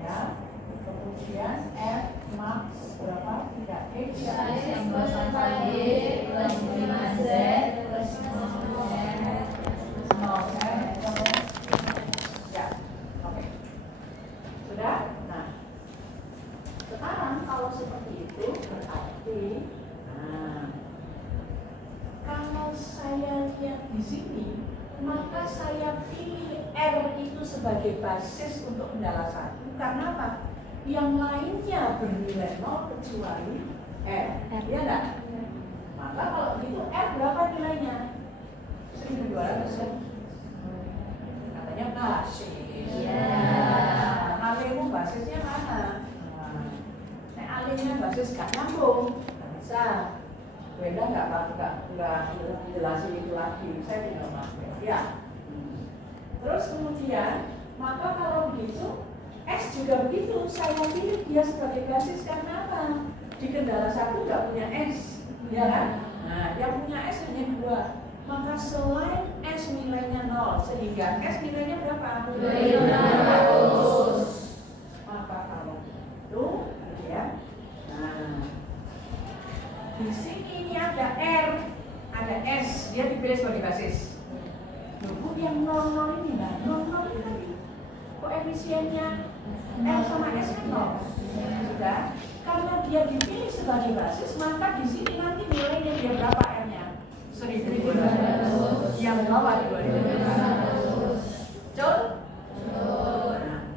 Ya, kemudian F max berapa? 3X plus 4Y plus 5Z plus 0. Ya, oke. Sudah? Nah, sekarang kalau seperti itu berarti, nah, kalau saya lihat di sini, maka saya pilih R itu sebagai basis untuk kendala 1. Karena apa? Yang lainnya bernilai 0 kecuali R. Iya enggak? Maka kalau begitu R berapa nilainya? 1200 kan? Katanya basis. Iya. Alemu basisnya mana? Nah, alenya basis gak nyambung, nggak bisa. Beda nggak jelasin itu lagi. Saya tinggal pakai. Ya. Terus kemudian, maka kalau begitu S juga begitu. Saya pilih dia sebagai basis karena apa? Di kendala 1 nggak punya S, ya kan? Nah, yang punya S hanya 2. Maka selain S nilainya 0, sehingga S nilainya berapa? 2600. Maka kalau itu, ya. Nah, di sini ini ada R, ada S, dia dipilih sebagai basis. Loh, yang 00 ini, nah 00 ini tadi koefisiennya R sama S kan 0. Sudah, karena dia dipilih sebagai basis, maka di sini nanti nilainya dia berapa R-nya? 1200. Yang bawah 2500. Betul? Nah,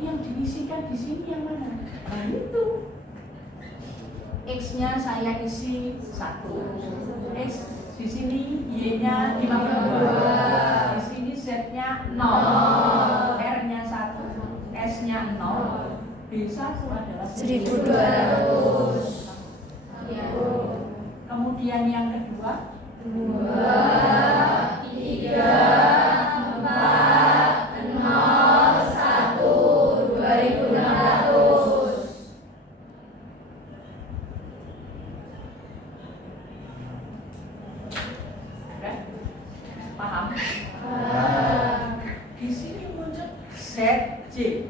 yang diisikan di sini yang mana? Nah itu. X-nya saya isi 1. X di sini Y-nya 52. Di sini Z-nya 0. R-nya 1. S-nya 0. B1 adalah 1200. Kemudian yang kedua 2, 3, 4, 0, 1, 2600. Paham? Di sini muncul ZJ.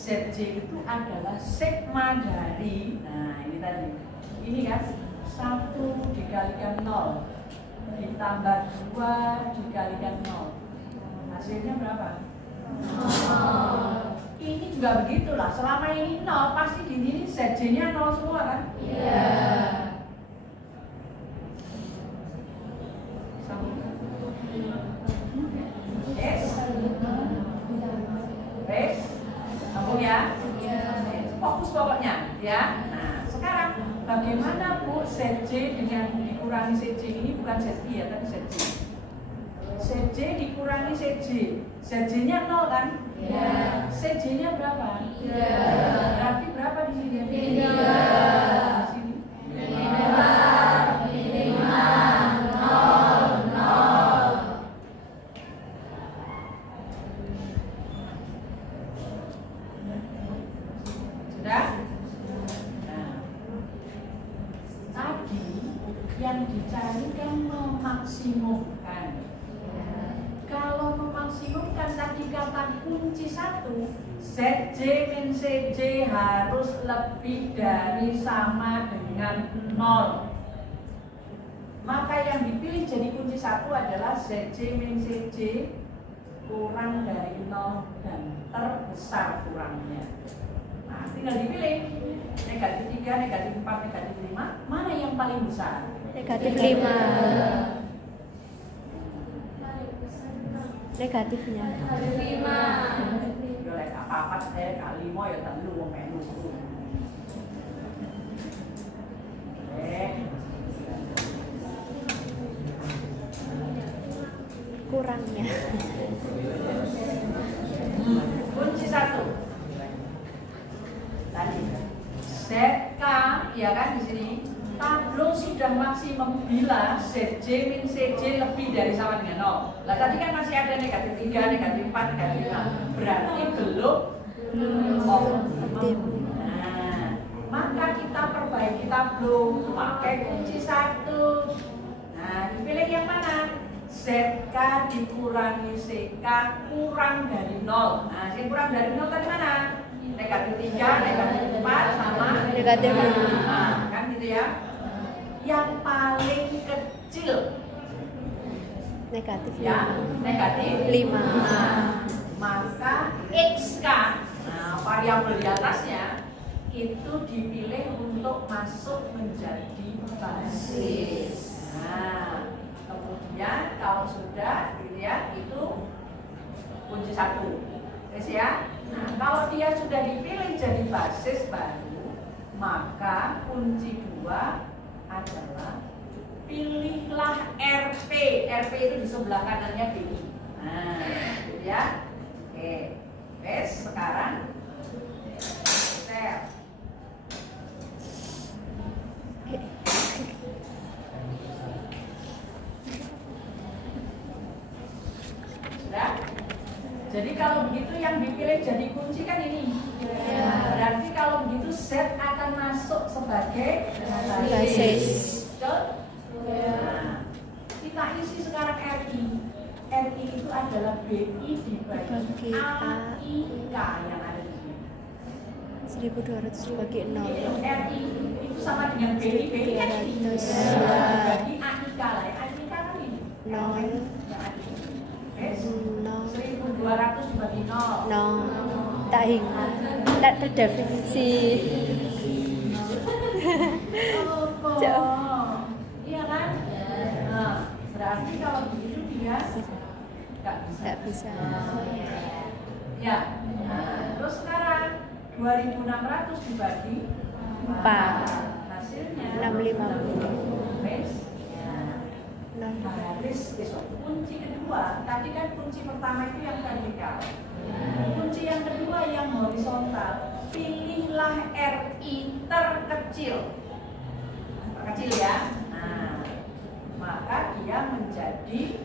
ZJ itu adalah sigma dari, nah ini tadi, ini kan 1 dikalikan 0 ditambah 2 dikalikan 0, hasilnya berapa? 0. Ini juga begitulah, selama ini 0 pasti di sini ZJ nya 0 semua kan? Iya. Sambung ya? Fokus pokoknya ya. Nah sekarang bagaimana Bu ZJ dengan dikurangi ZJ ini bukan ZI ya tapi ZJ. ZJ dikurangi ZJ, ZJ nya 0 kan? Iya. ZJ nya berapa? Iya. Berarti berapa di sini? 3. Di sini? Sudah? Nah, tadi yang dicari kan memaksimumkan. Kalau memaksimumkan tadi kata kunci 1, ZJ min CJ harus lebih dari sama dengan 0. Maka yang dipilih jadi kunci 1 adalah ZJ min CJ kurang dari 0 dan terbesar kurangnya. Nah, tinggal dipilih negatif 3, negatif 4, negatif 5, mana yang paling besar? Negatif 5. Negatifnya. Negatif 5. Ya lek apa-apa saya kali mau ya telu wong melu. Kurangnya. Kunci 1. Tadi ZK ya kan di sini. Tablo sudah maksimum bila ZJ min CJ lebih dari sama dengan 0. Lah tadi kan masih ada negatif 3, negatif 4, negatif 5. Berarti belum optimum. Nah, maka kita perbaiki tablo pakai kunci 1. Nah, dipilih yang mana? ZK dikurangi CK kurang dari 0. Nah, yang kurang dari 0 tadi mana? Negatif 3, negatif 4, sama Negatif 5. Nah, kan gitu ya. Yang paling kecil Negatif 5. ya, negatif 5. Nah, maka XK, nah variabel di atasnya itu dipilih untuk masuk menjadi basis. Nah, kemudian kalau sudah gitu ya, itu kunci 1. Yes, ya. Nah, kalau dia sudah dipilih jadi basis baru, maka kunci 2 adalah pilihlah RP. RP itu di sebelah kanannya BI. Nah, gitu ya. Oke. Wes, sekarang tel. Sudah? Jadi kalau begitu yang dipilih jadi kunci kan ini. Ya. Berarti kalau begitu Z akan masuk sebagai Basis. Betul? Nah, kita isi sekarang RI. RI itu adalah BI dibagi AIK yang ada di sini. 1200 dibagi 0. Itu RI itu sama dengan BI. BI kan ini. 300. Bagi AIK lah. AIK kan ini. 0. Yang ada di sini. 0. 1200 dibagi 0. 0. Tak ingat. Tak terdefinisi. Oh, iya kan? Nah, berarti kalau begitu dia nggak bisa. Tak bisa. Ya. Nah, terus sekarang 2600 dibagi 4. hasilnya 650. Wes. Ya. 0. Baris besok. Kunci kedua, tadi kan kunci pertama itu yang vertikal. Kunci yang kedua yang horizontal. Pilihlah RI terkecil. Terkecil ya. Nah, maka dia menjadi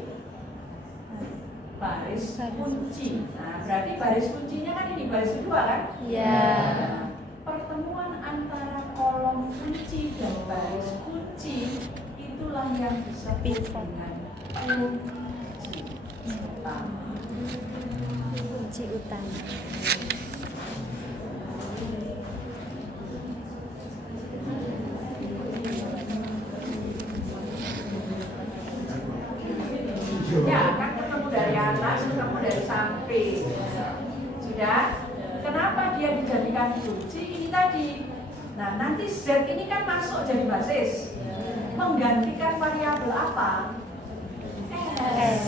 baris kunci. Nah, berarti baris kuncinya kan ini baris kedua kan? Ya. Nah, pertemuan antara kolom kunci dan baris kunci itulah yang disebut Pivot. dengan kunci utama. Kunci utama. Ya, kan ketemu dari atas, ketemu dari samping. Sudah? Kenapa dia dijadikan kunci? Ini tadi. Nah, nanti Z ini kan masuk jadi basis. Menggantikan variabel apa? S.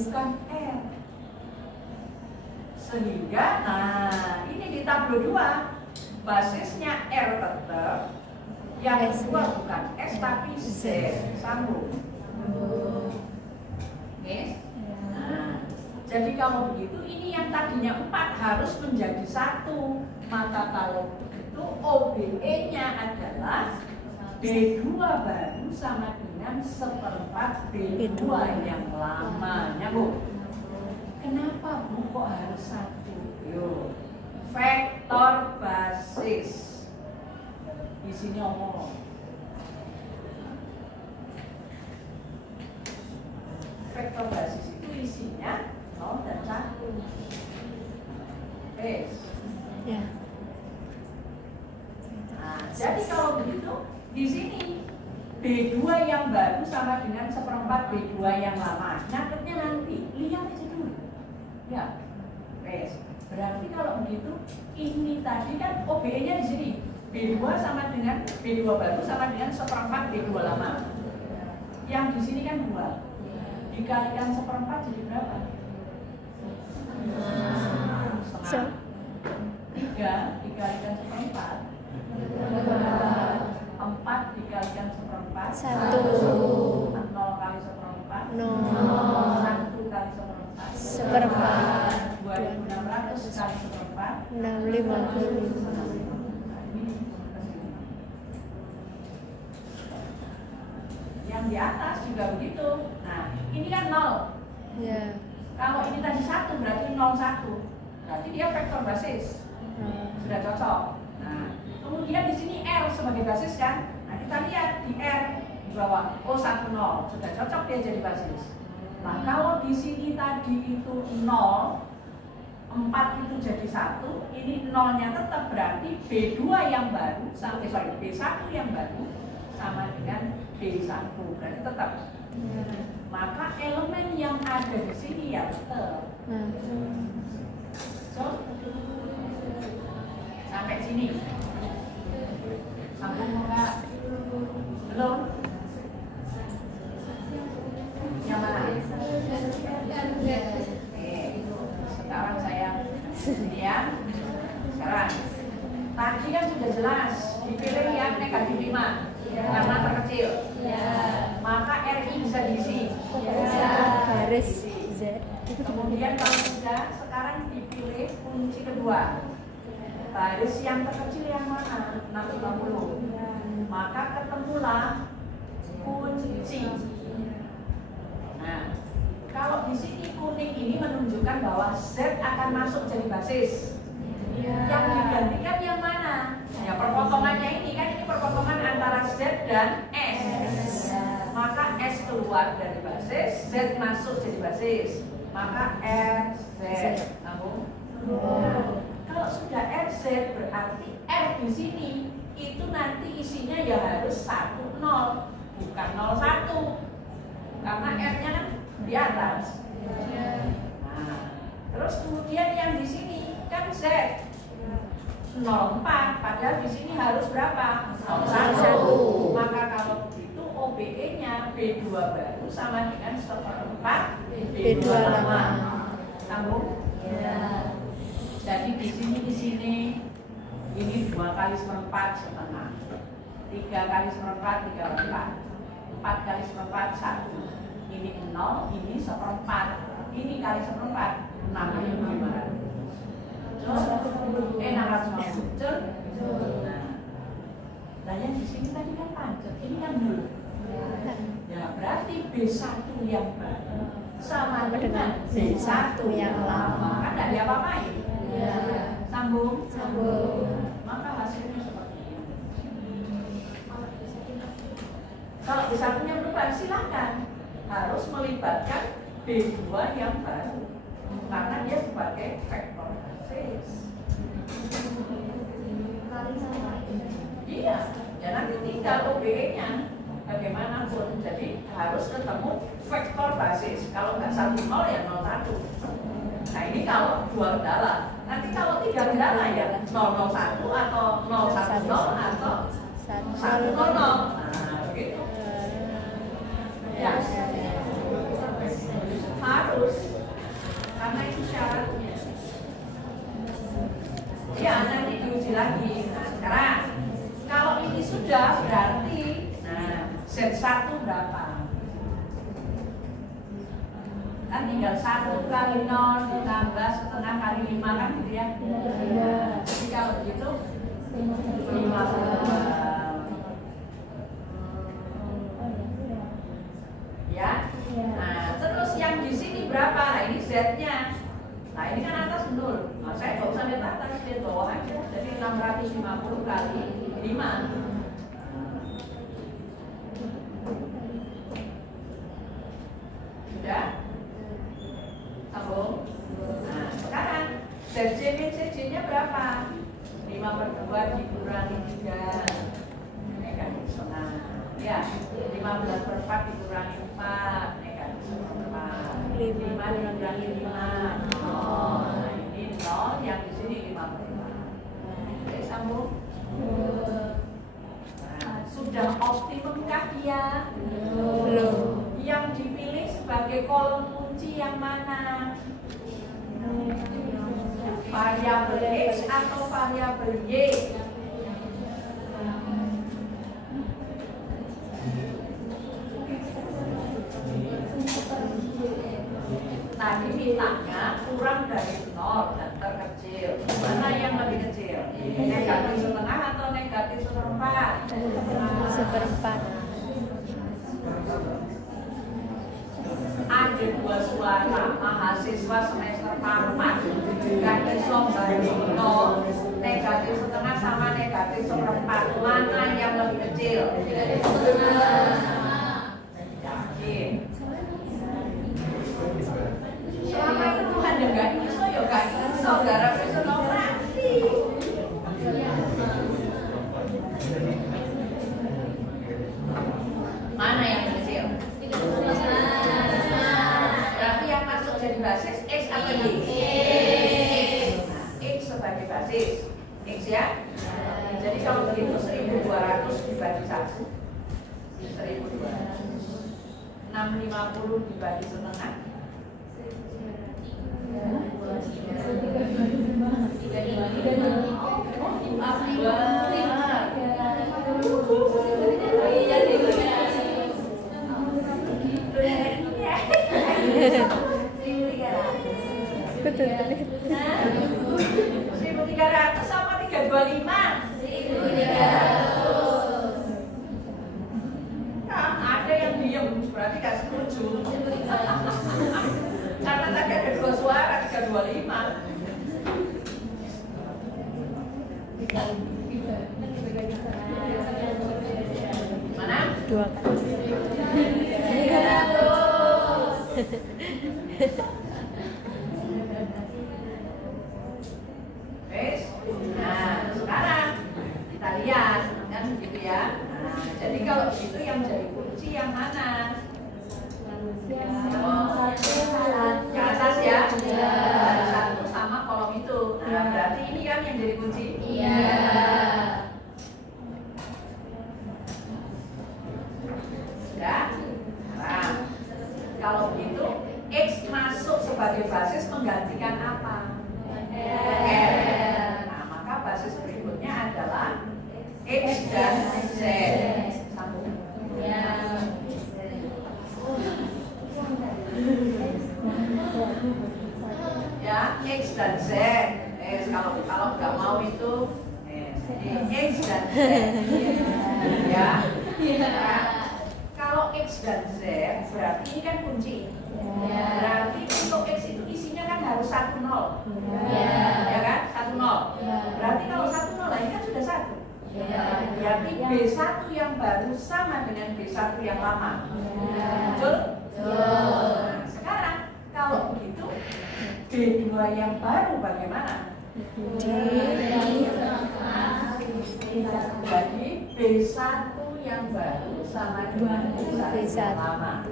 Bukan R. Sehingga, nah, ini di tabel 2. Basisnya R tetap. Yang kedua bukan S tapi Z. Sambung. Yes. Nah, jadi kalau begitu ini yang tadinya 4 harus menjadi 1. Maka kalau begitu OBE-nya adalah B2 baru sama dengan 1/4 B2 yang lamanya, Bu. Kenapa Bu kok harus 1? Yo, vektor basis. Di sini omong. Vektor basis itu isinya 0 dan 1. Ya. Nah, jadi kalau begitu di sini B2 yang baru sama dengan 1/4 B2 yang lama. Nyatetnya nanti, lihat aja dulu. Ya. Berarti kalau begitu ini tadi kan OBE-nya di sini. B2 sama dengan B2 baru sama dengan 1/4 B2 lama. Yang di sini kan 2. Dikalikan 1/4 jadi berapa? So. 3 dikalikan 1/4. 4 dikalikan 1/4. 1. 0 kali 1/4. 0. 1 kali 1/4. 1/4. 2600 kali 1/4. 650. Yang di atas juga begitu. Nah, ini kan 0. Ya. Kalau ini tadi 1 berarti 01. Berarti dia vektor basis. Sudah cocok. Nah, kemudian di sini R sebagai basis kan? Nah, kita lihat di R di bawah. Oh, 10. Sudah cocok dia jadi basis. Nah, kalau di sini tadi itu 0, 4 itu jadi 1, ini 0-nya tetap, berarti B2 yang baru, B1 yang baru sama dengan B1, berarti tetap. Maka elemen yang ada di sini ya tetap. So, sampai sini. Sambung enggak? Belum? Yang mana? Sekarang saya ya. Sekarang tadi kan sudah jelas dipilih yang negatif 5 karena terkecil. Maka RI bisa diisi. Garis Z. Kemudian kalau sudah, sekarang dipilih kunci kedua. Baris yang terkecil yang mana? 650. Maka ketemulah kunci. Nah, kalau di sini kuning ini menunjukkan bahwa Z akan masuk jadi basis. Yang digantikan yang mana? Ya perpotongannya ini kan, ini perpotongan antara Z dan S. Maka S keluar dari basis, Z masuk jadi basis. Maka RZ. Sambung. Nah, kalau sudah RZ berarti R di sini itu nanti isinya ya harus 10, bukan 01. Karena R-nya kan di atas. Nah, terus kemudian yang di sini kan Z 04, padahal di sini harus berapa? 01. Maka kalau begitu OBE-nya B2 baru sama dengan 1/4 B2 lama. Sambung? Ya. Jadi di sini ini 2 kali 1/4 setengah, 3 kali 1/4 3/4, 4 kali 1/4 1. Ini 0, ini 1/4, ini kali 1/4 6.500. 650. Nah, yang di sini tadi kan pancet, ini kan dulu. Ya berarti B1 yang baru sama dengan B1 yang lama. Kan tidak diapa-apain. Sambung. Maka hasilnya seperti ini. Kalau B1-nya berubah, silakan. Harus melibatkan B2 yang baru. Karena dia sebagai vektor basis. Iya, ya nanti tinggal OBE-nya bagaimanapun. Jadi harus ketemu vektor basis. Kalau nggak 10 ya 01. Nah ini kalau 2 kendala. Nanti kalau 3 kendala ya 001 atau 010 atau 100. Nah begitu. Ya. Harus. Karena itu syaratnya. Ya nanti diuji lagi. Nah sekarang kalau ini sudah berarti Z1 berapa? Kan tinggal 1 kali 0 ditambah setengah kali 5 kan gitu ya. Jadi kalau gitu 52. Ya. Nah, terus yang di sini berapa? Nah, ini Z-nya. Nah, ini kan atas 0. Nah, saya nggak usah lihat atas, lihat bawah aja. Jadi 650 kali 5. Sudah? Sambung? Nah, sekarang ZJ min CJ-nya berapa? 5/2 dikurangi 3. Negatif setengah. Ya, 15/4 dikurangi 4. Negatif 4. 5 dikurangi 5. Nah, ini 0, yang di sini 5/4. Oke, sambung? Nah, sudah optimumkah dia? Belum. Yang dipilih sebagai kolom kunci yang mana? Variabel X atau variabel Y? Tadi mintanya kurang dari 0 dan terkecil. Mana yang lebih kecil? Negatif setengah atau negatif 1/4? 1/4. Ada 2 suara mahasiswa semester 4 gak iso banding 0, negatif setengah sama negatif 1/4. Mana yang lebih kecil? Yakin? basis X apa Y? Nah, X sebagai basis X ya. Jadi kalau begitu 1200 dibagi 1 1200. 650 dibagi setengah 1.300 sama 325? 1.300. Nah, ada yang diem, berarti gak setuju. Karena tadi ada 2 suara, 325. Mana? 2 kali. Nah, sekarang kita lihat kan gitu ya. Nah, jadi kalau gitu yang jadi kunci yang mana? Ke atas ya. Satu sama kolom itu. Nah, berarti ini kan yang jadi kunci. Iya. Sudah? Nah, kalau begitu X masuk sebagai basis menggantikan apa? R. Nah, maka basis berikutnya adalah X dan Z. Sambung. Ya, X dan Z. Kalau nggak mau itu X dan Z. Ya. Nah, kalau X dan Z berarti ini kan kunci. Berarti untuk X itu isinya kan harus 1 0. Ya kan? 1 0. Berarti kalau 1 0 lah ini kan sudah 1. Berarti B1 yang baru sama dengan B1 yang lama. Betul? Nah, sekarang kalau begitu B2 yang baru bagaimana? Jadi B1 yang baru sama dengan B1 yang lama.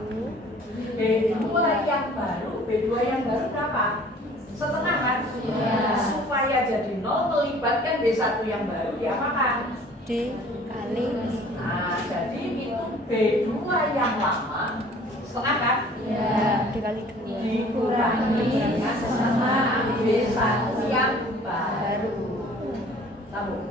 B2 yang baru berapa? Setengah kan? Supaya jadi 0 melibatkan B1 yang baru diapakan? Dikali. Nah, jadi itu B2 yang lama setengah kan? Dikali 2. Dikurangi sama B1 yang baru. Sambung.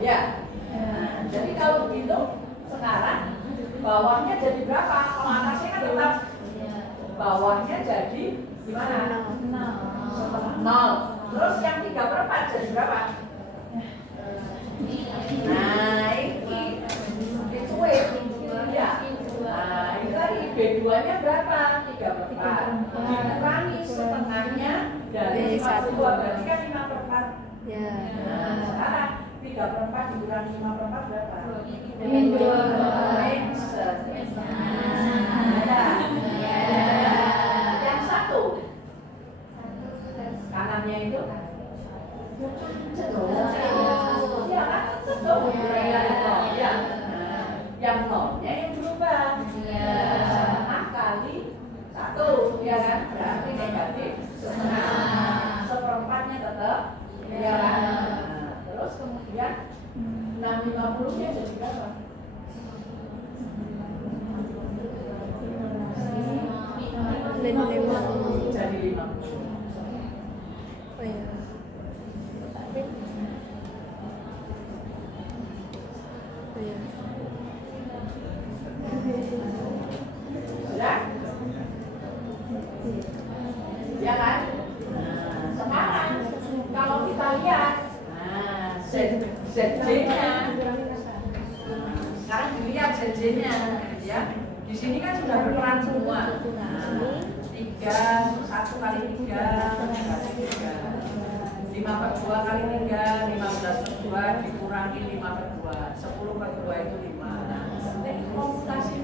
Ya. Nah, jadi kalau begitu sekarang bawahnya jadi berapa? Kalau atasnya kan tetap bawahnya jadi gimana? 0. Terus yang 3/4 jadi berapa? Nah, ini ditulis ya. Nah, ini tadi B2-nya berapa? 3/4. Dikurangi setengahnya dari 52 berarti kan 5/4. Ya. Nah, sekarang 3/4 dikurangi 5/4 berapa? 2. Yang satu kanannya itu ya kan? Ya. Yang nolnya yang berubah. Setengah kali 1, ya kan? Berarti negatif setengah. 1/4-nya tetap, ya kan? Nah, terus kemudian 650-nya jadi berapa? Jadi 5. Oh iya. Oh iya. Sudah? Ya kan? Nah, sekarang kalau kita lihat, nah, ZJ-nya. Sekarang dilihat ZJ-nya, ya. Di sini kan sudah berperan semua. Nah, 1 kali 3 5/2 kali 3 15/2 dikurangi 5/2 10/2 itu 5. Nah, komputasi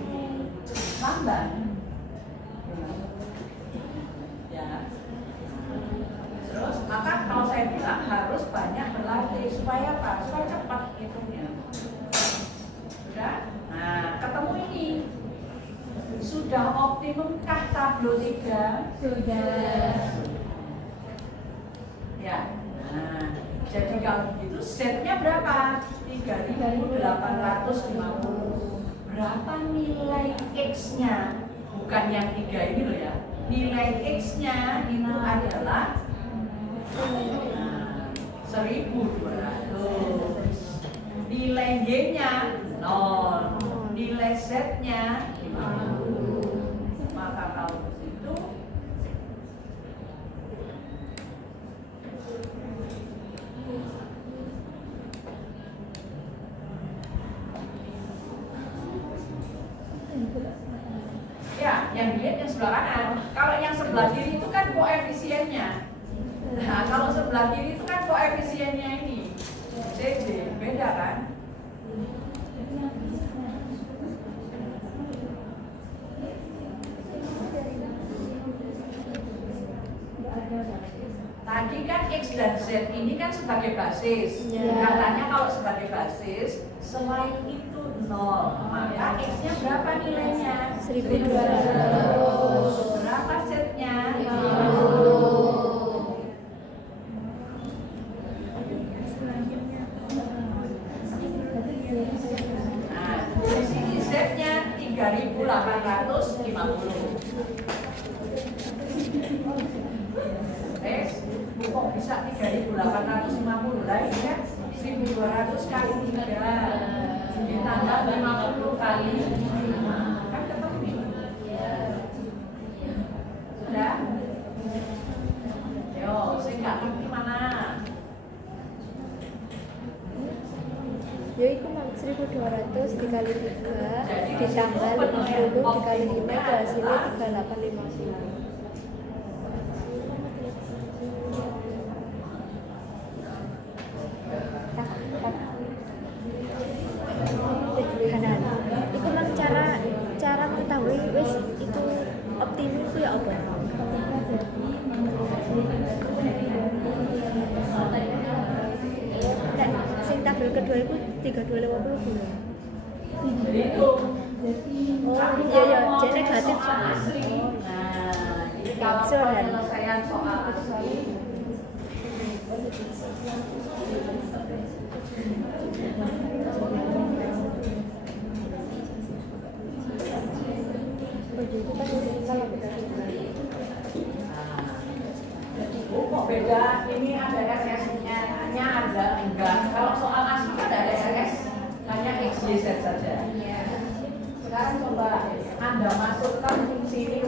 lambat ya. Terus maka kalau saya bilang harus banyak berlatih supaya apa? Supaya cepat hitungnya. Sudah? Nah, ketemu ini Sudah optimumkah tablo 3? Sudah. Ya. Nah, jadi kalau begitu Z-nya berapa? 3850. Berapa nilai X-nya? Bukan yang 3 ini loh ya. Nilai X-nya itu adalah 1200. Nilai Y-nya 0. Nilai Z-nya 50. Maka kalau begitu ya, yang dilihat yang sebelah kanan. Kalau yang sebelah kiri itu kan koefisiennya. Nah, kalau sebelah kiri itu kan koefisiennya ini. CJ, beda kan? Tadi kan X dan Z ini kan sebagai basis. Katanya kalau sebagai basis, selain itu 0, maka X-nya berapa nilainya? 1200. Berapa Z-nya? 50. Nah, di sini Z-nya 3850. Kok bisa 3850 lah, ini kan 1200 kali 3 ditambah 50 kali 5 kan ketemu. Sudah? Yo, saya nggak ngerti mana. Ya itu 1200 dikali 3 ditambah 50 dikali 5 itu hasilnya 3850. Hanan, itu mang cara mengetahui wis itu optimum itu ya apa? Nek sing tabel kedua itu 3250 dulu. Jadi itu. Oh iya ya, jadi negatif. Asli. Nah, jadi kalau penyelesaian soal asli itu kan kalau kok beda? Ini ada SS-nya, ada enggak? Kalau soal asli kan ada SS, hanya X, Y, Z saja. Sekarang coba Anda masukkan fungsi ini.